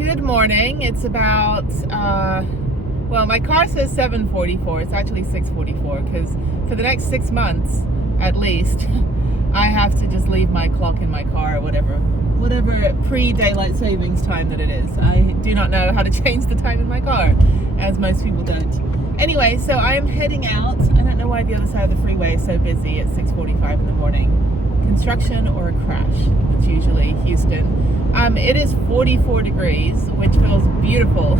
Good morning. It's about, well, my car says 7:44. It's actually 6:44 because for the next 6 months, at least, I have to just leave my clock in my car or whatever pre-daylight savings time that it is. I do not know how to change the time in my car, as most people don't. Anyway, so I am heading out. I don't know why the other side of the freeway is so busy at 6:45 in the morning. Construction or a crash. It's usually Houston. It is 44 degrees, which feels beautiful.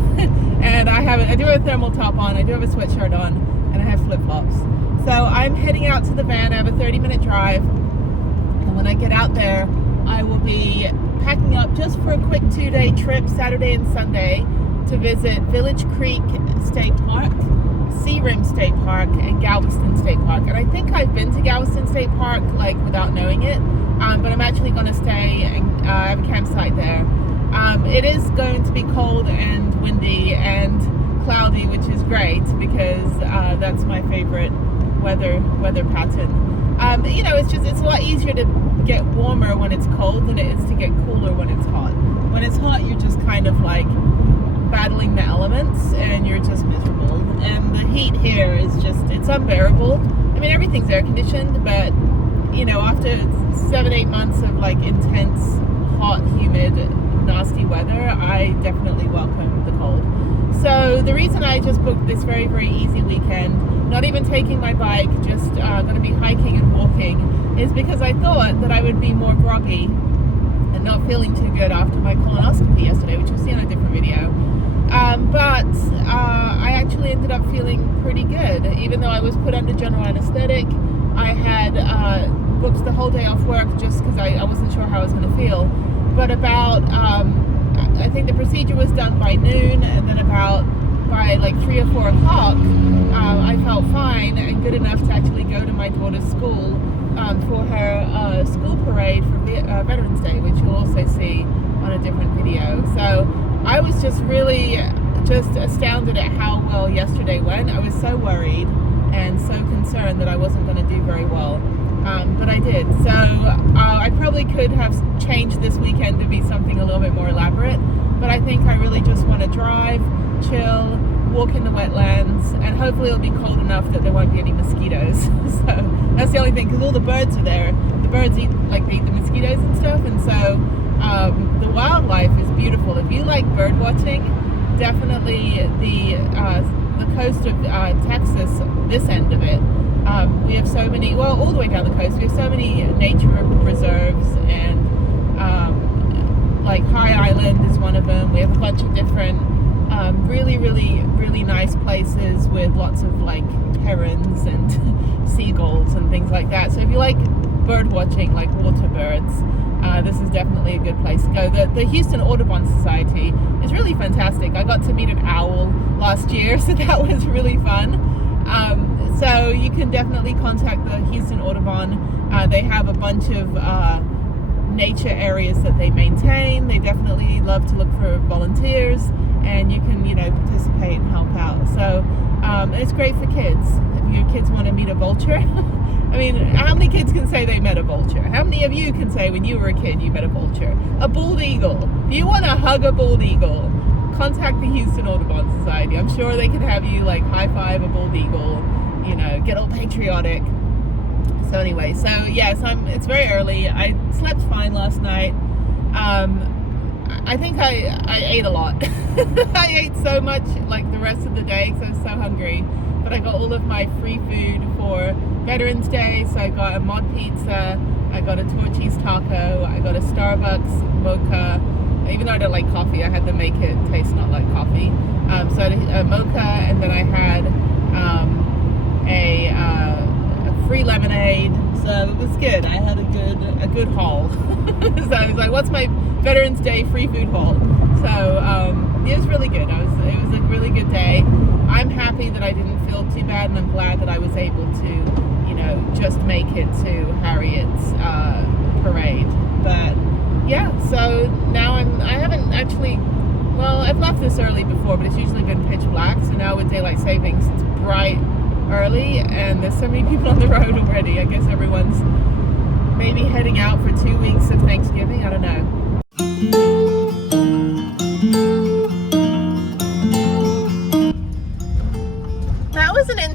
And I do have a thermal top on, I do have a sweatshirt on, and I have flip-flops. So I'm heading out to the van. I have a 30-minute drive. And when I get out there, I will be packing up just for a quick 2-day trip, Saturday and Sunday, to visit Village Creek State Park, Sea Rim State Park, and Galveston State Park. And I think I've been to Galveston State Park without knowing it, but I'm actually going to stay and have a campsite there. It is going to be cold and windy and cloudy, which is great because that's my favorite weather pattern. It's a lot easier to get warmer when it's cold than it is to get cooler when it's hot. When it's hot, you're just kind of like battling the elements and you're just miserable. And the heat here is it's unbearable. I mean, everything's air conditioned, but after 7-8 months of intense, hot, humid, nasty weather, I definitely welcome the cold. So the reason I just booked this very, very easy weekend, not even taking my bike, just going to be hiking and walking, is because I thought that I would be more groggy and not feeling too good after my colonoscopy yesterday, which you'll see on a different video. But I actually ended up feeling pretty good, even though I was put under general anesthetic. I had booked the whole day off work just because I wasn't sure how I was going to feel. But about, I think the procedure was done by noon, and then by 3 or 4 o'clock, I felt fine and good enough to actually go to my daughter's school for her school parade for Veterans Day, which you'll also see on a different video. So I was just really astounded at how well yesterday went. I was so worried and so concerned that I wasn't going to do very well, but I did. So I probably could have changed this weekend to be something a little bit more elaborate, but I think I really just want to drive, chill, walk in the wetlands, and hopefully it'll be cold enough that there won't be any mosquitoes. So that's the only thing, because all the birds are there. The birds eat the mosquitoes and stuff, and so the wildlife is beautiful. If you like bird watching, definitely the coast of Texas, this end of it, we have so many, all the way down the coast, we have so many nature reserves, and High Island is one of them. We have a bunch of different really, really, really nice places with lots of herons and seagulls and things like that. So if you like bird watching, like water birds, this is definitely a good place to go. The Houston Audubon Society is really fantastic. I got to meet an owl last year, so that was really fun. So you can definitely contact the Houston Audubon. They have a bunch of nature areas that they maintain. They definitely love to look for volunteers, and you can participate and help out. So it's great for kids. If your kids want to meet a vulture, I mean, how many kids can say they met a vulture? How many of you can say when you were a kid you met a vulture? A bald eagle. If you want to hug a bald eagle, contact the Houston Audubon Society. I'm sure they can have you high five a bald eagle, get all patriotic. So anyway, yes, it's very early. I slept fine last night. I think I ate a lot. I ate so much the rest of the day because I was so hungry. But I got all of my free food for Veterans Day. So I got a mod pizza, I got a torchy's taco, I got a Starbucks mocha. Even though I don't like coffee, I had to make it taste not like coffee. So I had a mocha, and then I had a free lemonade. So it was good. I had a good haul. So I was like, what's my Veterans Day free food haul? So it was really good. It was a really good day. I'm happy that I didn't feel too bad, and I'm glad that I was able to, just make it to Harriet's parade. But yeah, so now I haven't actually, I've left this early before, but it's usually been pitch black. So now with daylight savings, it's bright early, and there's so many people on the road already. I guess everyone's maybe heading out for 2 weeks of Thanksgiving. I don't know.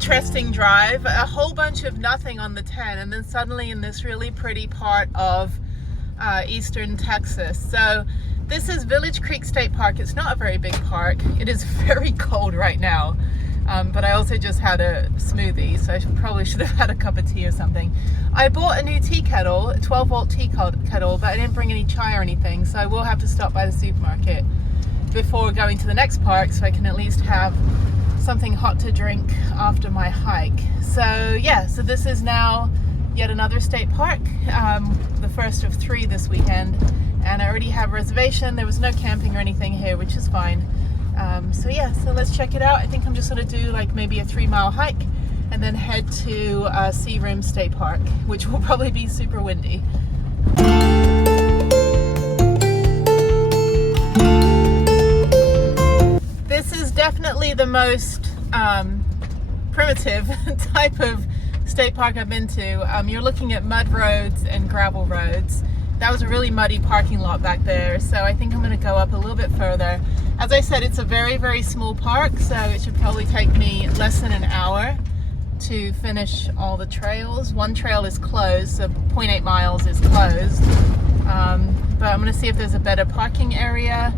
interesting drive. A whole bunch of nothing on the 10, and then suddenly in this really pretty part of eastern Texas. So this is Village Creek State Park. It's not a very big park. It is very cold right now, but I also just had a smoothie, so I probably should have had a cup of tea or something. I bought a new tea kettle, a 12-volt tea kettle, but I didn't bring any chai or anything, so I will have to stop by the supermarket before going to the next park so I can at least have something hot to drink after my hike. So yeah, so this is now yet another state park, the first of 3 this weekend, and I already have a reservation. There was no camping or anything here, which is fine. So yeah, so let's check it out. I think I'm just gonna do like maybe a 3-mile hike and then head to Searim State Park, which will probably be super windy. This is definitely the most primitive type of state park I've been to. You're looking at mud roads and gravel roads. That was a really muddy parking lot back there, so I think I'm going to go up a little bit further. As I said, it's a very, very small park, so it should probably take me less than an hour to finish all the trails. One trail is closed, so 0.8 miles is closed, but I'm going to see if there's a better parking area.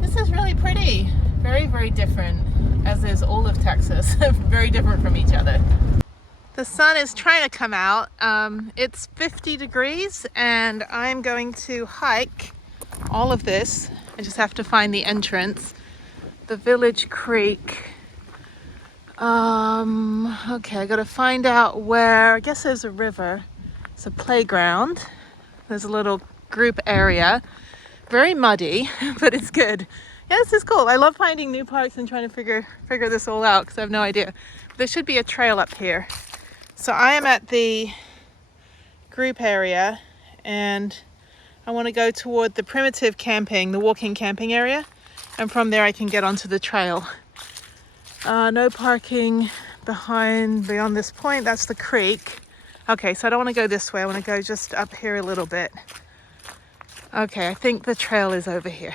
This is really pretty. Very, very different, as is all of Texas. Very different from each other. The sun is trying to come out. It's 50 degrees and I'm going to hike all of this. I just have to find the entrance. The Village Creek. Okay, I gotta find out where. I guess there's a river. It's a playground. There's a little group area. Very muddy, but it's good. Yeah, this is cool. I love finding new parks and trying to figure this all out because I have no idea. There should be a trail up here. So I am at the group area and I want to go toward the primitive camping, the walking camping area. And from there I can get onto the trail. No parking beyond this point. That's the creek. Okay, so I don't want to go this way. I want to go just up here a little bit. Okay, I think the trail is over here.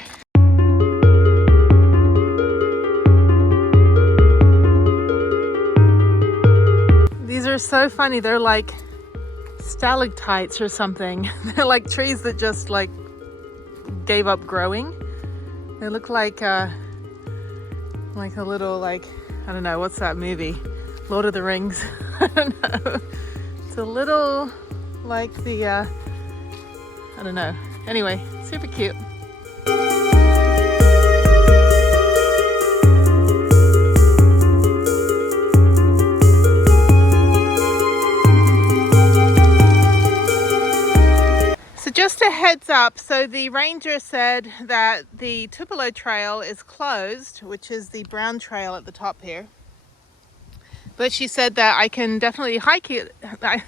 These are so funny. They're like stalactites or something. They're like trees that just like gave up growing. They look like a little, like, I don't know, what's that movie? Lord of the Rings. I don't know. It's a little like the, I don't know. Anyway, super cute. Just a heads up, so the ranger said that the Tupelo Trail is closed, which is the brown trail at the top here. But she said that I can definitely hike it. I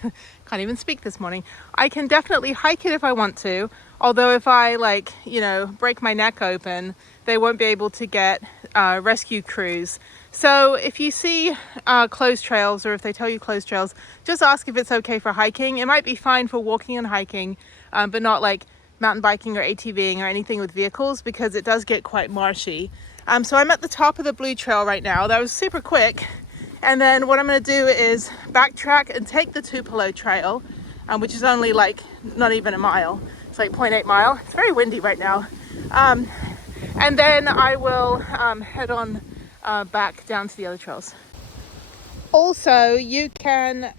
can't even speak this morning. I can definitely hike it if I want to. Although if I, like, you know, break my neck open, they won't be able to get rescue crews. So if you see closed trails, or if they tell you closed trails, just ask if it's okay for hiking. It might be fine for walking and hiking, but not like mountain biking or ATVing or anything with vehicles, because it does get quite marshy. So I'm at the top of the blue trail right now. That was super quick. And then what I'm going to do is backtrack and take the Tupelo Trail, which is only like not even a mile. It's like 0.8 mile. It's very windy right now. And then I will head on back down to the other trails. Also, you can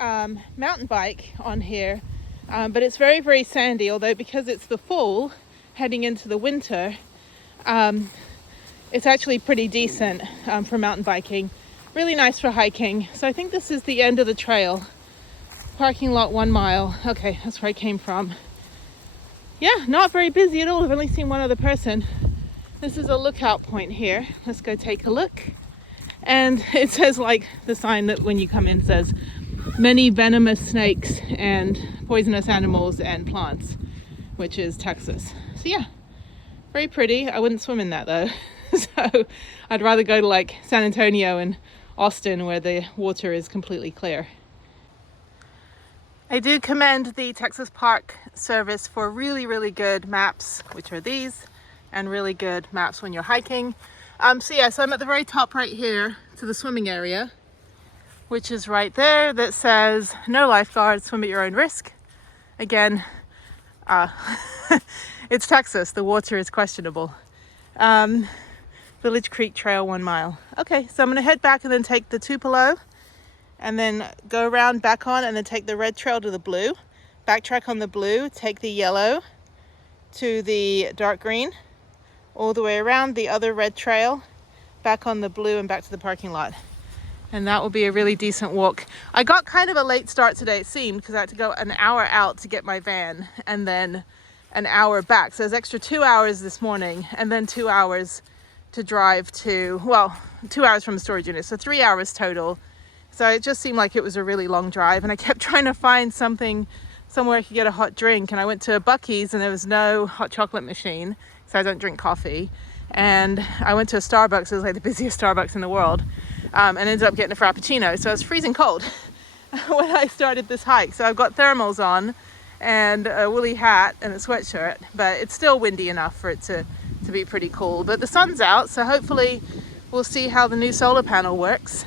mountain bike on here, but it's very, very sandy, although because it's the fall heading into the winter, it's actually pretty decent for mountain biking. Really nice for hiking. So I think this is the end of the trail. Parking lot 1 mile. Okay, that's where I came from. Yeah, not very busy at all. I've only seen one other person. This is a lookout point here. Let's go take a look. And it says, like, the sign that when you come in says, many venomous snakes and poisonous animals and plants, which is Texas. So yeah, very pretty. I wouldn't swim in that though. So I'd rather go to like San Antonio and Austin, where the water is completely clear. I do commend the Texas Park Service for really, really good maps, which are these, and really good maps when you're hiking. So I'm at the very top right here to the swimming area. which is right there, that says no lifeguards, swim at your own risk. Again, it's Texas, the water is questionable. Village Creek Trail, 1 mile. Okay, so I'm gonna head back and then take the Tupelo and then go around back on and then take the red trail to the blue, backtrack on the blue, take the yellow to the dark green, all the way around the other red trail, back on the blue and back to the parking lot. And that will be a really decent walk. I got kind of a late start today, it seemed, because I had to go an hour out to get my van and then an hour back. So there's extra 2 hours this morning and then 2 hours to drive to, well, 2 hours from the storage unit. So 3 hours total. So it just seemed like it was a really long drive, and I kept trying to find somewhere I could get a hot drink. And I went to Buc-ee's and there was no hot chocolate machine, so I don't drink coffee. And I went to a Starbucks, it was like the busiest Starbucks in the world, and ended up getting a Frappuccino. So I was freezing cold when I started this hike. So I've got thermals on and a woolly hat and a sweatshirt, but it's still windy enough for it to be pretty cool. But the sun's out, so hopefully we'll see how the new solar panel works.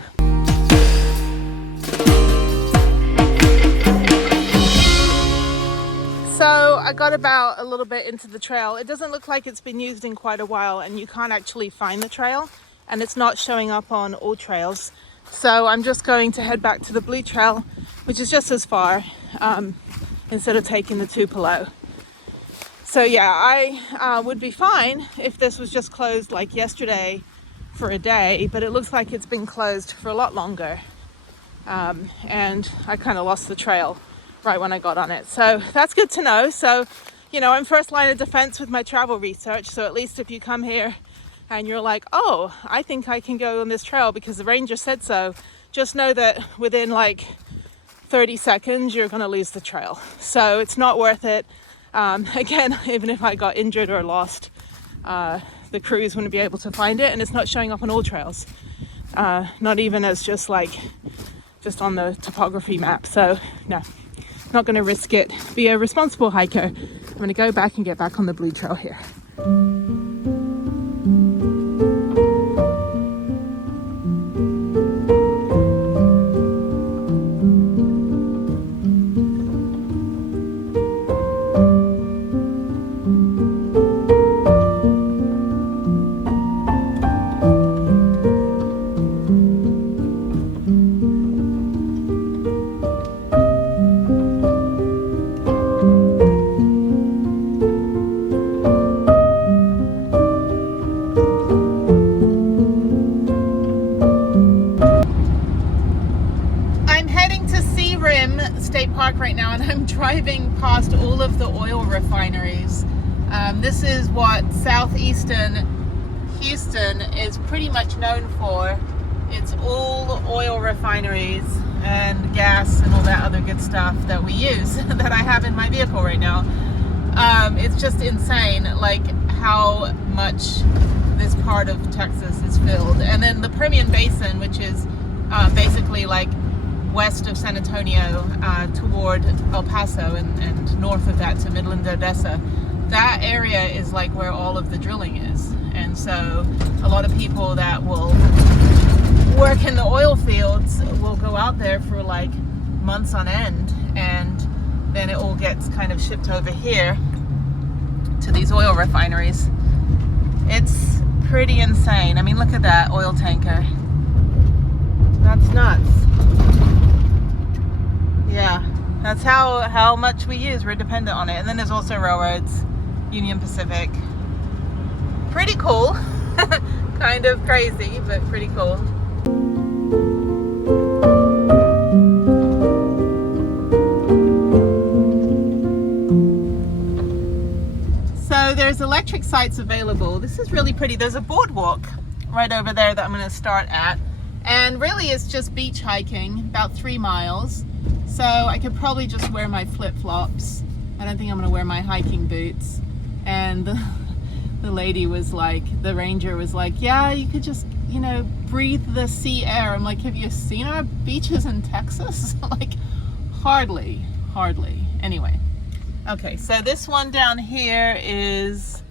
So I got about a little bit into the trail. It doesn't look like it's been used in quite a while, and you can't actually find the trail, and it's not showing up on all trails. So I'm just going to head back to the blue trail, which is just as far, instead of taking the Tupelo. So yeah, I would be fine if this was just closed like yesterday for a day, but it looks like it's been closed for a lot longer. And I kind of lost the trail right when I got on it. So that's good to know. So, you know, I'm first line of defense with my travel research. So at least if you come here and you're like, oh, I think I can go on this trail because the ranger said so, just know that within like 30 seconds, you're going to lose the trail. So it's not worth it. Again, even if I got injured or lost, the crews wouldn't be able to find it, and it's not showing up on all trails. Not even as just on the topography map. So no, not going to risk it. Be a responsible hiker. I'm going to go back and get back on the blue trail here. Right now, and I'm driving past all of the oil refineries. This is what southeastern Houston is pretty much known for. It's all oil refineries and gas and all that other good stuff that we use that I have in my vehicle right now. It's just insane, like how much this part of Texas is filled. And then the Permian Basin, which is basically like west of San Antonio toward El Paso and north of that to Midland, Odessa, that area is like where all of the drilling is. And so a lot of people that will work in the oil fields will go out there for like months on end, and then it all gets kind of shipped over here to these oil refineries. It's pretty insane. I mean, look at that oil tanker. That's nuts. Yeah, that's how much we use. We're dependent on it. And then there's also railroads, Union Pacific. Pretty cool. Kind of crazy, but pretty cool. So there's electric sites available. This is really pretty. There's a boardwalk right over there that I'm going to start at. And really it's just beach hiking, about 3 miles. So I could probably just wear my flip-flops. I don't think I'm gonna wear my hiking boots. And the lady was like, the ranger was like, yeah, you could just, you know, breathe the sea air. I'm like, have you seen our beaches in Texas? Like, hardly. Anyway, okay, so this one down here is,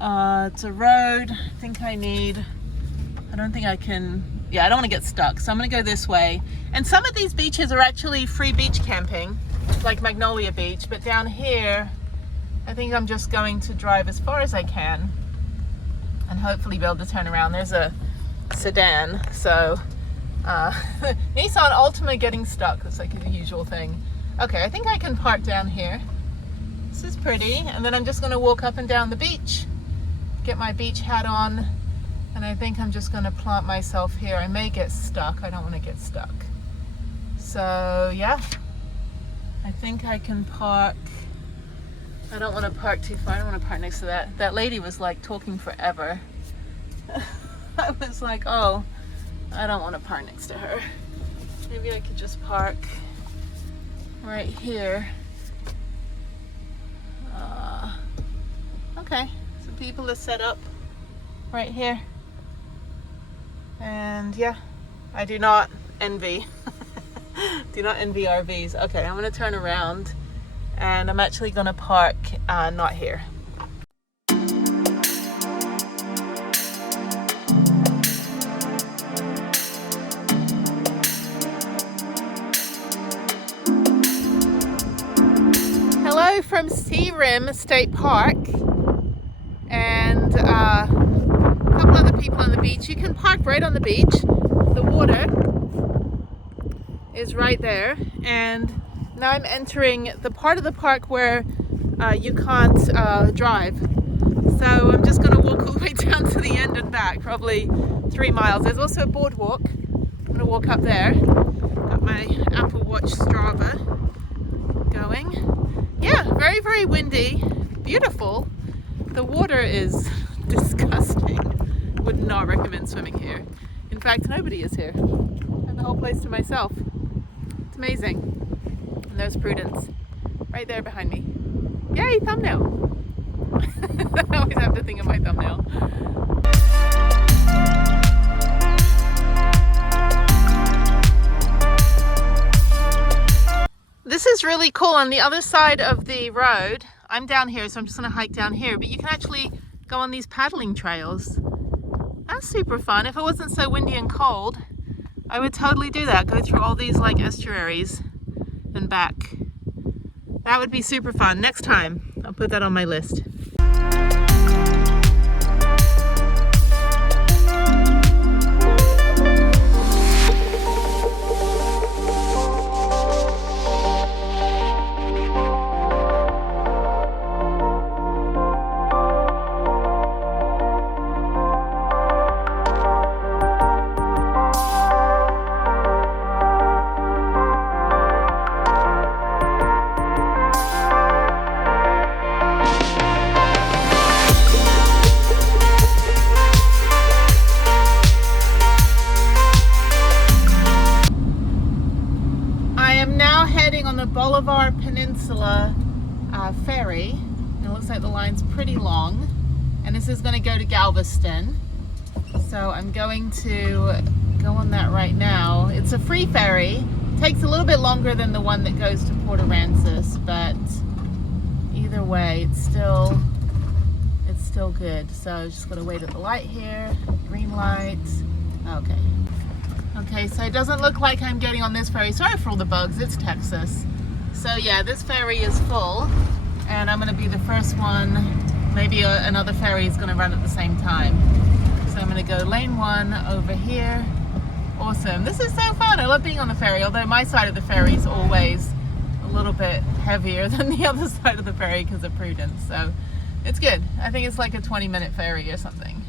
it's a road. I don't think I can yeah, I don't want to get stuck. So I'm going to go this way. And some of these beaches are actually free beach camping, like Magnolia Beach. But down here, I think I'm just going to drive as far as I can and hopefully be able to turn around. There's a sedan. So Nissan Altima getting stuck. That's like the usual thing. Okay, I think I can park down here. This is pretty. And then I'm just going to walk up and down the beach, get my beach hat on. And I think I'm just going to plant myself here. I may get stuck. I don't want to get stuck. So yeah, I think I can park. I don't want to park too far. I don't want to park next to that. That lady was like talking forever. I was like, oh, I don't want to park next to her. Maybe I could just park right here. Okay, so people are set up right here. And yeah, I do not envy RVs. Okay, I'm gonna turn around and I'm actually gonna park not here. Hello from Searim State Park, and a couple other people on the beach. You can park right on the beach. The water is right there, and now I'm entering the part of the park where you can't drive. So I'm just going to walk all the way down to the end and back, probably 3 miles. There's also a boardwalk. I'm going to walk up there. Got my Apple Watch Strava going. Yeah, very, very windy, beautiful. The water is disgusting. Would not recommend swimming here. In fact, nobody is here. I have the whole place to myself. It's amazing. And there's Prudence right there behind me. Yay, thumbnail. I always have to think of my thumbnail. This is really cool. On the other side of the road, I'm down here, so I'm just going to hike down here, but you can actually go on these paddling trails. That's super fun. If it wasn't so windy and cold, I would totally do that. Go through all these like estuaries and back. That would be super fun. Next time, I'll put that on my list. Bolivar Peninsula ferry, and it looks like the line's pretty long, and this is going to go to Galveston, so I'm going to go on that right now. It's a free ferry. It takes a little bit longer than the one that goes to Port Aransas, but either way it's still good. So just got to wait at the light here. Green light. Okay, so it doesn't look like I'm getting on this ferry. Sorry for all the bugs, it's Texas. So yeah, this ferry is full, and I'm going to be the first one. Maybe another ferry is going to run at the same time. So I'm going to go lane 1 over here. Awesome. This is so fun. I love being on the ferry, although my side of the ferry is always a little bit heavier than the other side of the ferry because of Prudence. So it's good. I think it's like a 20-minute ferry or something.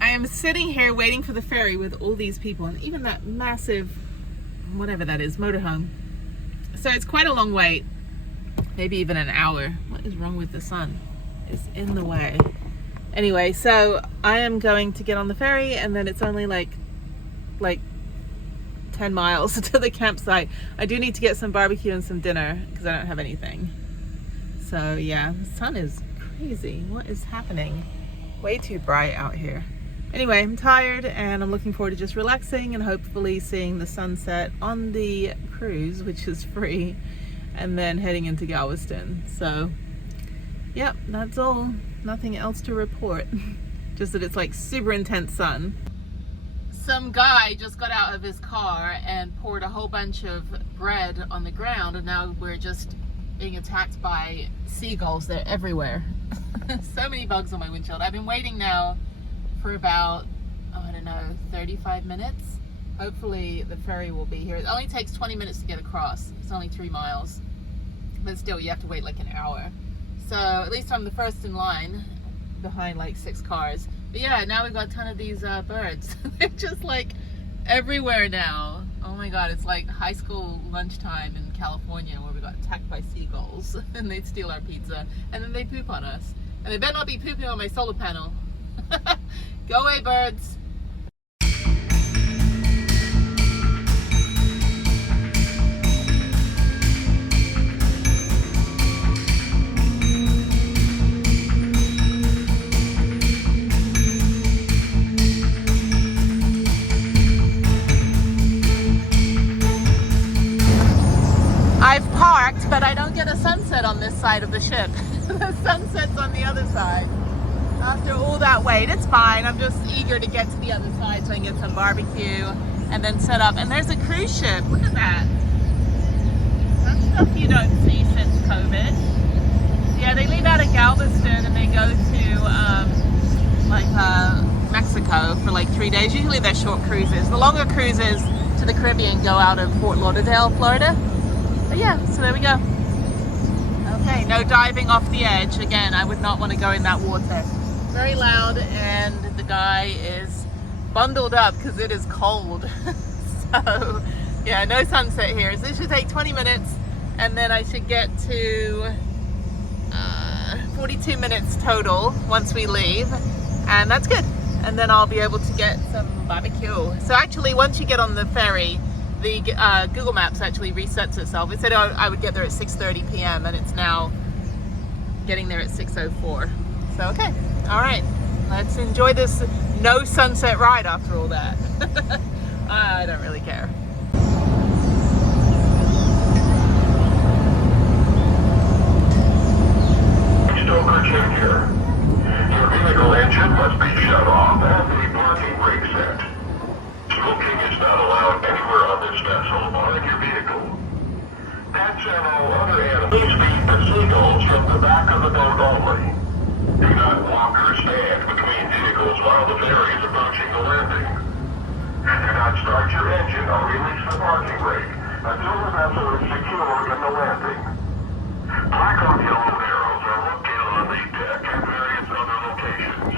I am sitting here waiting for the ferry with all these people, and even that massive, whatever that is, motorhome. So it's quite a long wait, maybe even an hour. What is wrong with the sun? It's in the way. Anyway, so I am going to get on the ferry, and then it's only like 10 miles to the campsite. I do need to get some barbecue and some dinner because I don't have anything. So yeah, the sun is crazy. What is happening? Way too bright out here. Anyway, I'm tired and I'm looking forward to just relaxing and hopefully seeing the sunset on the cruise, which is free, and then heading into Galveston. So yep, that's all. Nothing else to report. Just that it's like super intense sun. some guy just got out of his car and poured a whole bunch of bread on the ground, and now we're just being attacked by seagulls. They're everywhere. So many bugs on my windshield. I've been waiting now for about, I don't know, 35 minutes. Hopefully the ferry will be here. It only takes 20 minutes to get across. It's only 3 miles. But still, you have to wait like an hour. So at least I'm the first in line behind like 6 cars. But yeah, now we've got a ton of these birds. They're just like everywhere now. Oh my God, it's like high school lunchtime in California where we got attacked by seagulls and they'd steal our pizza and then they poop on us. And they better not be pooping on my solar panel. Go away, birds. I've parked, but I don't get a sunset on this side of the ship. The sunset's on the other side. After all that wait, it's fine. I'm just eager to get to the other side so I can get some barbecue and then set up. And there's a cruise ship. Look at that. That's stuff you don't see since COVID. Yeah, they leave out of Galveston and they go to Mexico for like 3 days. Usually they're short cruises. The longer cruises to the Caribbean go out of Fort Lauderdale, Florida. But yeah, so there we go. Okay, no diving off the edge. Again, I would not want to go in that water. Very loud, and the guy is bundled up because it is cold. So yeah, no sunset here. So this should take 20 minutes, and then I should get to 42 minutes total once we leave, and that's good. And then I'll be able to get some barbecue. So actually, once you get on the ferry, the Google Maps actually resets itself. It said I would get there at 6:30 p.m. and it's now getting there at 6:04. So okay, all right, let's enjoy this no sunset ride after all that. I don't really care. Stoker Jr. Your vehicle engine must be shut off and the parking brake set. Smoking is not allowed anywhere on this vessel or in your vehicle. Pets and all other animals, please feed the seagulls from the back of the boat only. Do not walk or stand between vehicles while the ferry is approaching the landing. Do not start your engine or release the parking brake until the vessel is secure in the landing. Blackout yellow arrows are located on the deck and various other locations.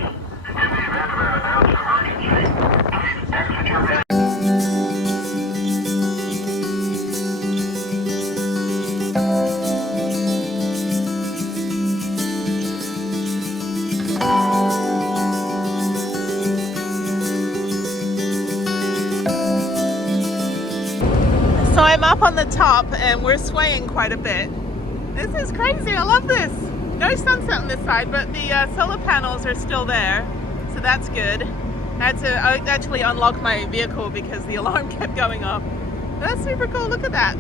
In the event of an announced emergency, please exit your vehicle. So I'm up on the top and we're swaying quite a bit. This is crazy, I love this. No sunset on this side, but the solar panels are still there, so that's good. I actually unlock my vehicle because the alarm kept going off. That's super cool, look at that.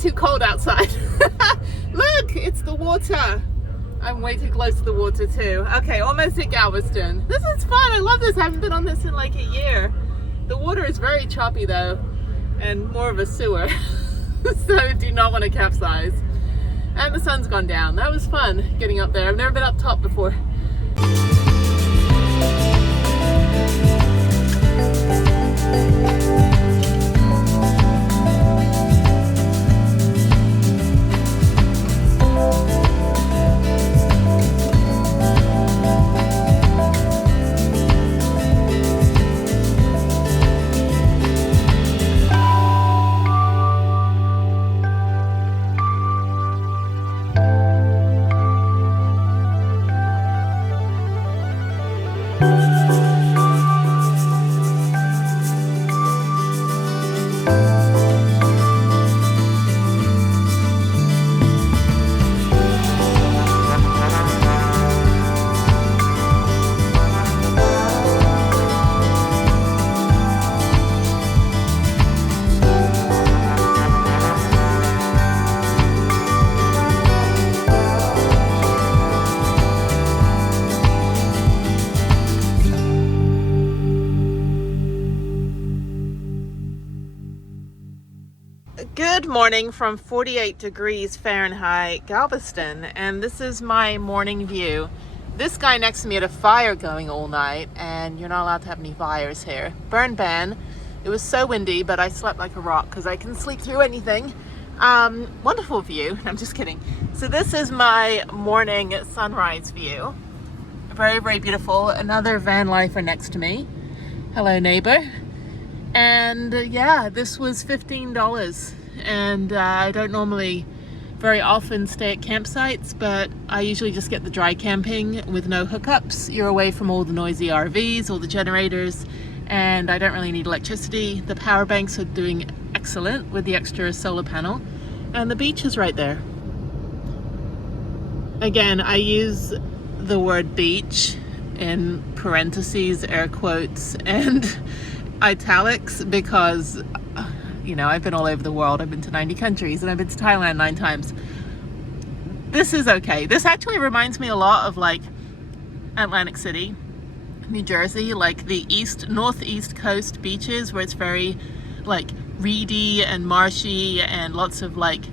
Too cold outside. Look, it's the water. I'm way too close to the water too. Okay, almost at Galveston. This is fun. I love this. I haven't been on this in like a year. The water is very choppy though, and more of a sewer. So I do not want to capsize. And the sun's gone down. That was fun getting up there. I've never been up top before. morning from 48 degrees Fahrenheit, Galveston, and this is my morning view. This guy next to me had a fire going all night, and you're not allowed to have any fires here. Burn ban. It was so windy, but I slept like a rock because I can sleep through anything. Wonderful view. I'm just kidding. So this is my morning sunrise view. Very, very beautiful. Another van lifer next to me. Hello, neighbor. And yeah, this was $15. And I don't normally very often stay at campsites, but I usually just get the dry camping with no hookups. You're away from all the noisy RVs, all the generators, and I don't really need electricity. The power banks are doing excellent with the extra solar panel, and the beach is right there. Again, I use the word beach in parentheses, air quotes, and italics because you know, I've been all over the world. I've been to 90 countries and I've been to Thailand 9 times. This is okay. This actually reminds me a lot of like Atlantic City, New Jersey, like the northeast coast beaches where it's very like reedy and marshy and lots of like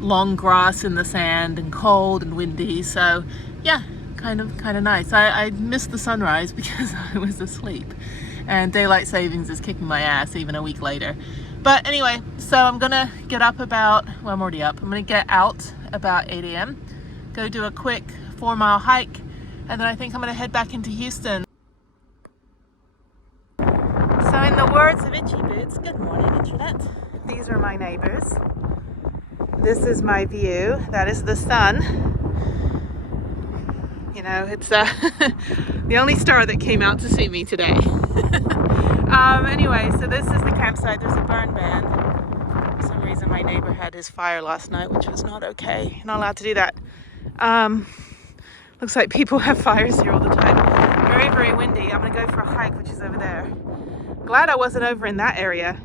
long grass in the sand and cold and windy. So yeah, kind of nice. I missed the sunrise because I was asleep, and daylight savings is kicking my ass even a week later. But anyway, so I'm gonna get up about, well, I'm already up. I'm gonna get out about 8 a.m., go do a quick 4-mile hike, and then I think I'm gonna head back into Houston. So in the words of Itchy Boots, good morning, Internet. These are my neighbors. This is my view. That is the sun. You know, it's the only star that came out to see me today. Anyway, so this is the campsite. There's a burn ban. For some reason my neighbor had his fire last night, which was not okay. You're not allowed to do that. Looks like people have fires here all the time. Very, very windy. I'm gonna go for a hike, which is over there. Glad I wasn't over in that area.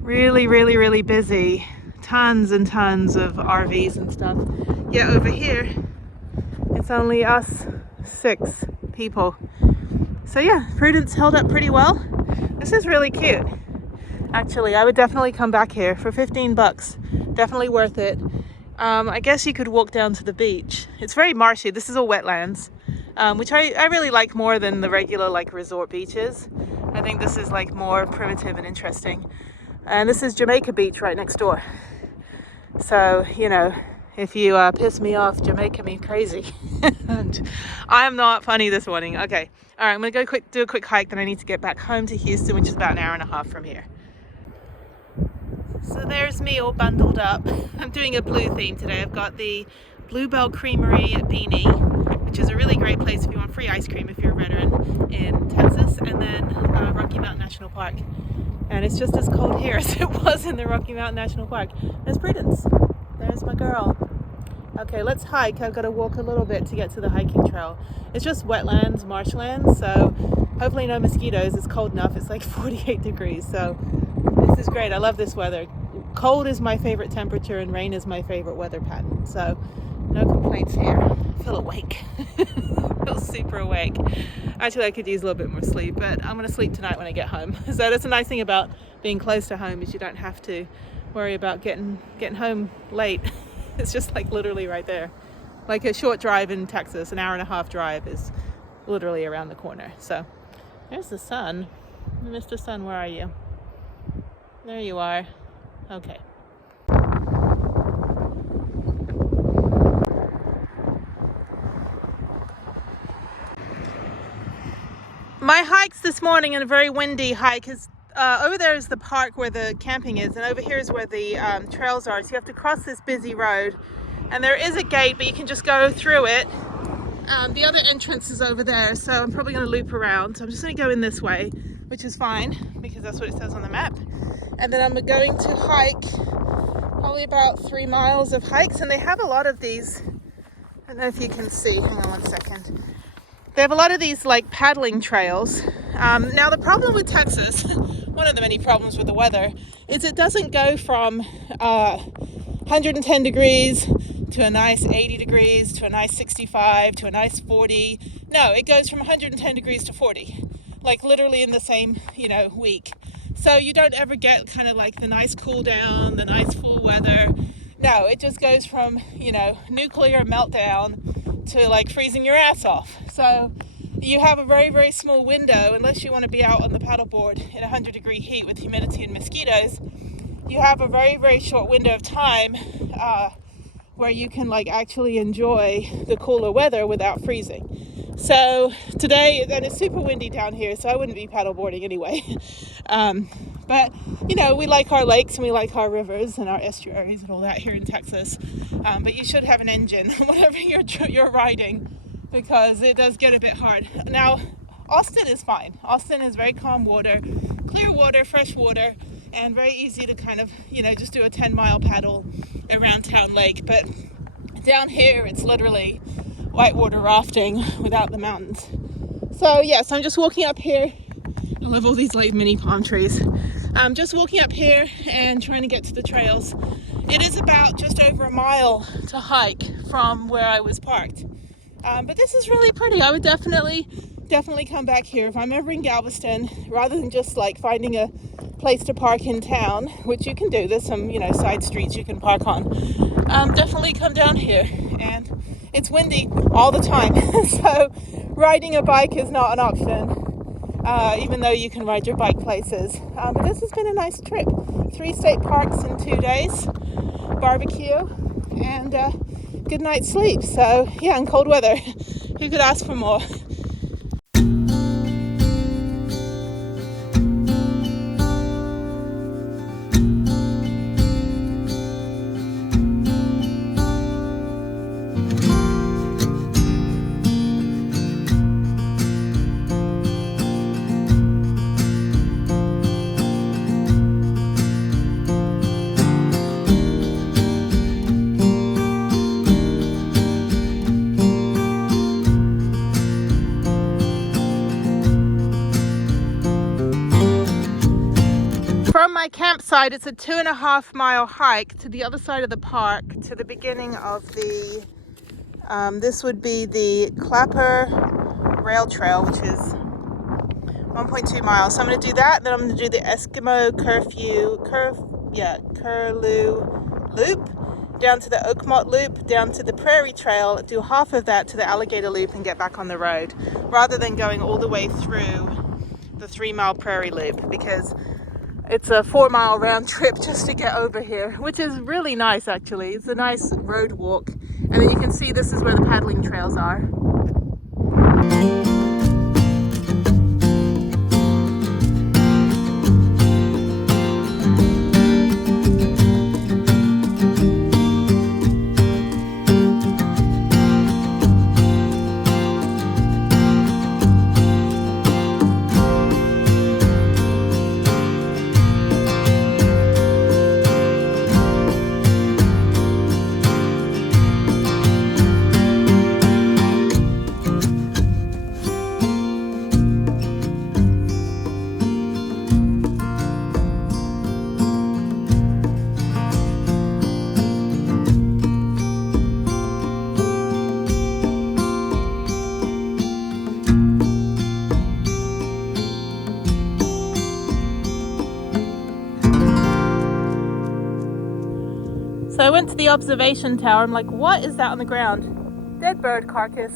Really, really, really busy. Tons and tons of RVs and stuff. Yeah, over here, it's only us 6 people. So yeah, Prudence held up pretty well. This is really cute. Actually, I would definitely come back here for 15 bucks. Definitely worth it. I guess you could walk down to the beach. It's very marshy. This is all wetlands, which I really like more than the regular like resort beaches. I think this is like more primitive and interesting. And this is Jamaica Beach right next door. So, you know, if you piss me off, Jamaica me crazy. And I'm not funny this morning. Okay. All right, I'm gonna go do a quick hike, then I need to get back home to Houston, which is about an hour and a half from here. So there's me all bundled up. I'm doing a blue theme today. I've got the Bluebell Creamery beanie, which is a really great place if you want free ice cream if you're a veteran in Texas, and then Rocky Mountain National Park. And it's just as cold here as it was in the Rocky Mountain National Park. There's Prudence. There's my girl. Okay, let's hike. I've got to walk a little bit to get to the hiking trail. It's just wetlands, marshlands, so hopefully no mosquitoes. It's cold enough. It's like 48 degrees, so this is great. I love this weather. Cold is my favorite temperature and rain is my favorite weather pattern, so no complaints here. I feel awake. I feel super awake. Actually, I could use a little bit more sleep, but I'm going to sleep tonight when I get home. So that's a nice thing about being close to home, is you don't have to worry about getting home late. It's just like literally right there. Like a short drive in Texas, an hour-and-a-half drive is literally around the corner. So there's the sun. Mr. Sun, where are you? There you are. Okay. My hikes this morning, and a very windy hike, is over there is the park where the camping is, and over here is where the trails are. So you have to cross this busy road, and there is a gate, but you can just go through it. The other entrance is over there, so I'm probably going to loop around. So I'm just going to go in this way, which is fine because that's what it says on the map. And then I'm going to hike probably about 3 miles of hikes, and they have a lot of these. I don't know if you can see. Hang on one second. They have a lot of these like paddling trails. Now the problem with Texas, one of the many problems with the weather, is it doesn't go from 110 degrees to a nice 80 degrees to a nice 65 to a nice 40. No, it goes from 110 degrees to 40, like literally in the same, week. So you don't ever get kind of like the nice cool down, the nice full weather. No, it just goes from, you know, nuclear meltdown to like freezing your ass off. So you have a very, very small window, unless you want to be out on the paddleboard in 100-degree heat with humidity and mosquitoes. You have a very, very short window of time where you can like actually enjoy the cooler weather without freezing. So today, and it's super windy down here, so I wouldn't be paddleboarding anyway. But you know, we like our lakes and we like our rivers and our estuaries and all that here in Texas. But you should have an engine whatever you're riding, because it does get a bit hard. Now, Austin is fine. Austin is very calm water, clear water, fresh water, and very easy to kind of, you know, just do a 10-mile paddle around Town Lake. But down here, it's literally whitewater rafting without the mountains. So yes, I'm just walking up here. I love all these like mini palm trees. I'm just walking up here and trying to get to the trails. It is about just over a mile to hike from where I was parked. But this is really pretty. I would definitely come back here if I'm ever in Galveston, rather than just like finding a place to park in town, which you can do. There's some, you know, side streets you can park on. Definitely come down here. And it's windy all the time, so riding a bike is not an option, even though you can ride your bike places. But this has been a nice trip. 3 state parks in 2 days, barbecue, and good night's sleep. So yeah, in cold weather, who could ask for more? From my campsite, it's a 2.5-mile hike to the other side of the park, to the beginning of the, this would be the Clapper Rail Trail, which is 1.2 miles. So I'm going to do that, then I'm going to do the Eskimo Curlew Loop, down to the Oakmont Loop, down to the Prairie Trail, do half of that to the Alligator Loop and get back on the road, rather than going all the way through the 3-mile Prairie Loop, because it's a 4-mile round trip just to get over here, which is really nice actually. It's a nice road walk. And then you can see this is where the paddling trails are. So I went to the observation tower. I'm like, what is that on the ground? Dead bird carcass.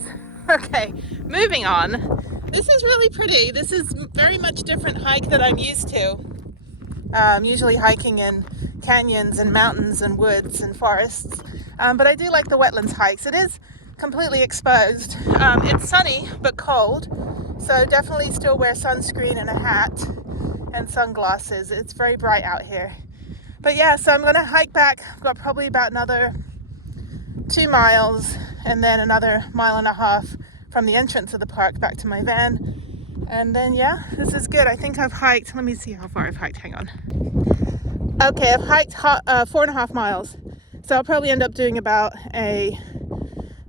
Okay, moving on. This is really pretty. This is very much different hike that I'm used to. I'm usually hiking in canyons and mountains and woods and forests. But I do like the wetlands hikes. It is completely exposed. It's sunny but cold. So definitely still wear sunscreen and a hat and sunglasses. It's very bright out here. But yeah, so I'm going to hike back. I've got probably about another 2 miles and then another 1.5 miles from the entrance of the park back to my van. And then yeah, this is good. I think I've hiked, let me see how far I've hiked, hang on. Okay, I've hiked 4.5 miles. So I'll probably end up doing about a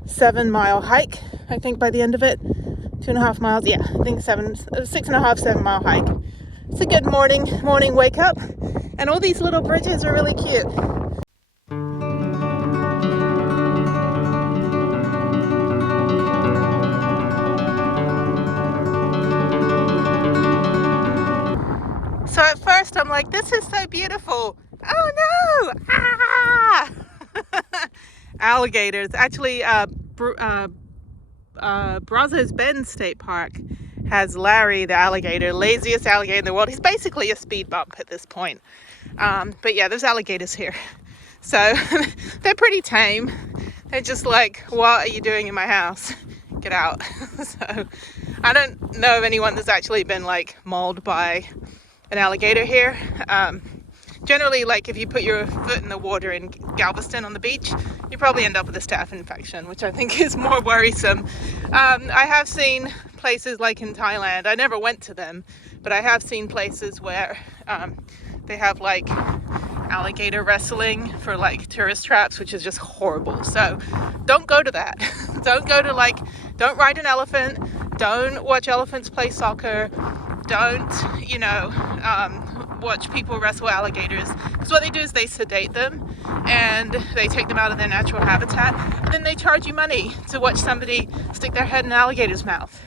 7-mile hike, I think, by the end of it. 2.5 miles, yeah, I think 6.5, 7 mile hike. It's a good morning wake up. And all these little bridges are really cute. So at first beautiful. Oh no! Ah! Alligators. Actually, Brazos Bend State Park has Larry the alligator, laziest alligator in the world. He's basically a speed bump at this point. But yeah, there's alligators here. So they're pretty tame. They're just like, what are you doing in my house? Get out. So I don't know of anyone that's actually been like mauled by an alligator here. Generally, like if you put your foot in the water in Galveston on the beach, you probably end up with a staph infection, which I think is more worrisome. I have seen places like in Thailand, I never went to them, but I have seen places where they have like alligator wrestling for like tourist traps, which is just horrible. So don't go to that. Don't ride an elephant. Don't watch elephants play soccer. Don't, watch people wrestle alligators, because what they do is they sedate them and they take them out of their natural habitat, and then they charge you money to watch somebody stick their head in an alligator's mouth,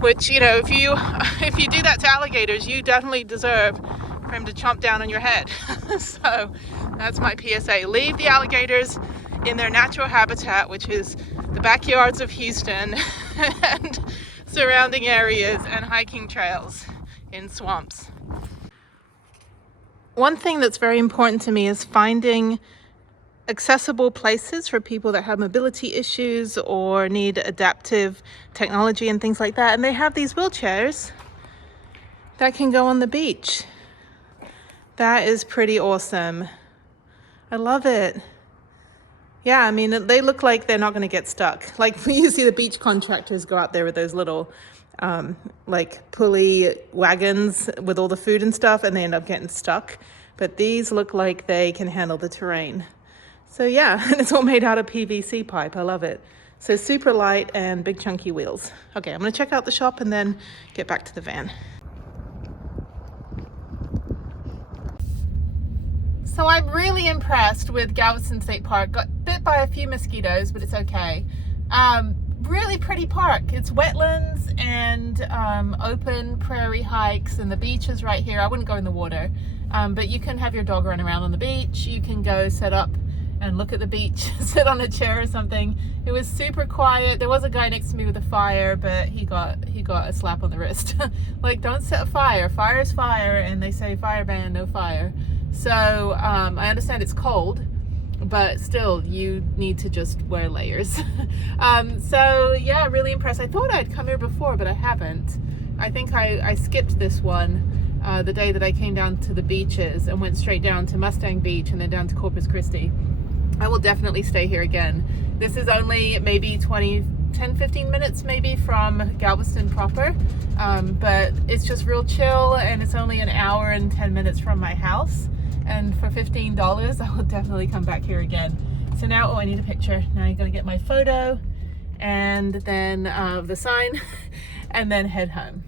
which, if you do that to alligators, you definitely deserve for him to chomp down on your head. So that's my PSA. Leave the alligators in their natural habitat, which is the backyards of Houston and surrounding areas and hiking trails in swamps. One thing that's very important to me is finding accessible places for people that have mobility issues or need adaptive technology and things like that. And they have these wheelchairs that can go on the beach. That is pretty awesome. I love it. Yeah, I mean, they look like they're not going to get stuck. Like you see the beach contractors go out there with those little like pulley wagons with all the food and stuff, and they end up getting stuck. But these look like they can handle the terrain. So yeah, and it's all made out of PVC pipe. I love it. So super light and big chunky wheels. Okay, I'm gonna check out the shop and then get back to the van. So I'm really impressed with Galveston State Park. Got bit by a few mosquitoes, but it's okay. Really pretty park. It's wetlands and open prairie hikes, and the beach is right here. I wouldn't go in the water, but you can have your dog run around on the beach. You can go set up and look at the beach, sit on a chair or something. It was super quiet. There was a guy next to me with a fire, but he got a slap on the wrist. Like, don't set a fire. Fire is fire, and they say fire ban, no fire. So I understand it's cold, but still you need to just wear layers. So yeah, really impressed. I thought I'd come here before, but I haven't. I think I skipped this one the day that I came down to the beaches and went straight down to Mustang Beach and then down to Corpus Christi. I will definitely stay here again. This is only maybe 10-15 minutes maybe from Galveston proper, but it's just real chill, and it's only an hour and 10 minutes from my house. And for $15, I will definitely come back here again. So now, I need a picture. Now I'm gonna get my photo and then the sign and then head home.